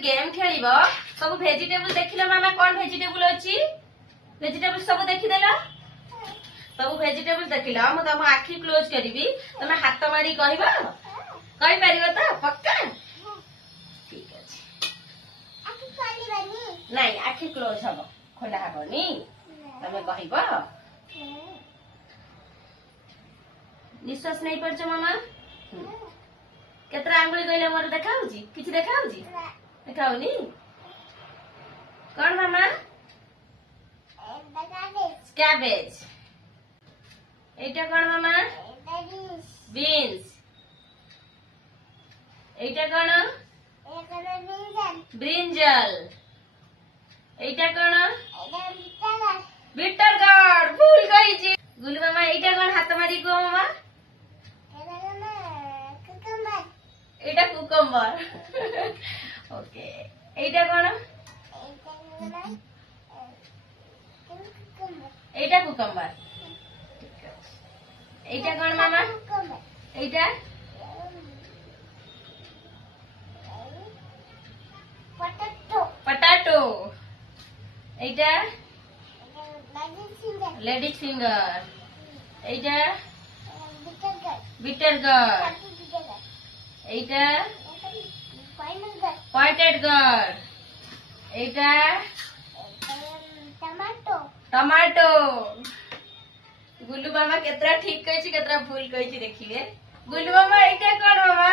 game खेल सब vegetable देखिल मामा कौन भेजिटेबल अच्छी भेजिटेबल सब देखीदेल सब भेजिटेबल देखिल मु तुम आखि क्लोज करी तुम हाथ मारी कही पार तो पक्का ठीक अच्छे नहीं आखि क्लोज हम खोला हेनी तुम कह निश्वास नहीं पार्छ मामा केतरा आंगुली कहले मोर देखा किछि देखा देखाउनी कौन मामा कैबेज एटा कौन मामा बीन्स एटा कौन ब्रिंजल एटा कौन बिटर गार्ड भूल गई गुलू मामा एटा कौन हाथ मारी को मामा एटा कुकुम्बर ओके एटा कौन एटा कुकुम्बर एटा कौन मामा एटा पटाटो एटा लेडीज फिंगर एटा बिटर गार्ड एटा पॉइंटेड गार्ड एटा टमाटो गुल्लू मामा केतरा ठीक कही केतरा भूल कही देखिए गुल्लू मामा एटा कौन मामा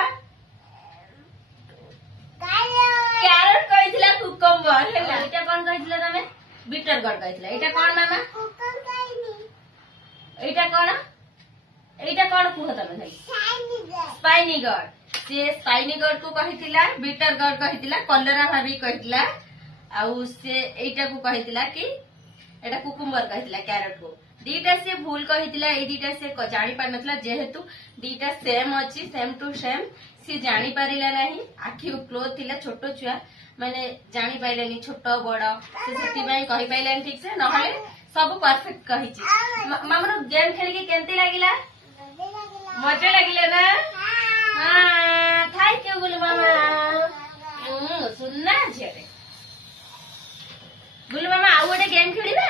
कैरेट कही कुकुम्बर एटा कौन कही तमे बिटर गार्ड कही एटा कौन मामा एटा कौन कुह तमे स्पाइनी गार्ड से स्पाइनी गार्ड को कही बिटर गार्ड कही कलरा भाभी कही आउ से एटा को कही कि एटा कुकुम्बर कही कैरेट को दीटा से भूल कही ए दीटा से जानी पार नथला जेहेतु दीटा सेम अच्छी सेम टू सेम सी जानी पारिला नहीं आखि क्लोज थिला छोट छुआ माने जानी पाइलानी छोट बड़ से कही पाइलानी ठीक से नहले सब परफेक्ट कही मामर गेम खेल के केमती लागिला मजा लागिला ना हाँ थैंक यू गुल्लू मामा सुनना झे गुल्लू मामा आउ गोटे गेम खेलिबा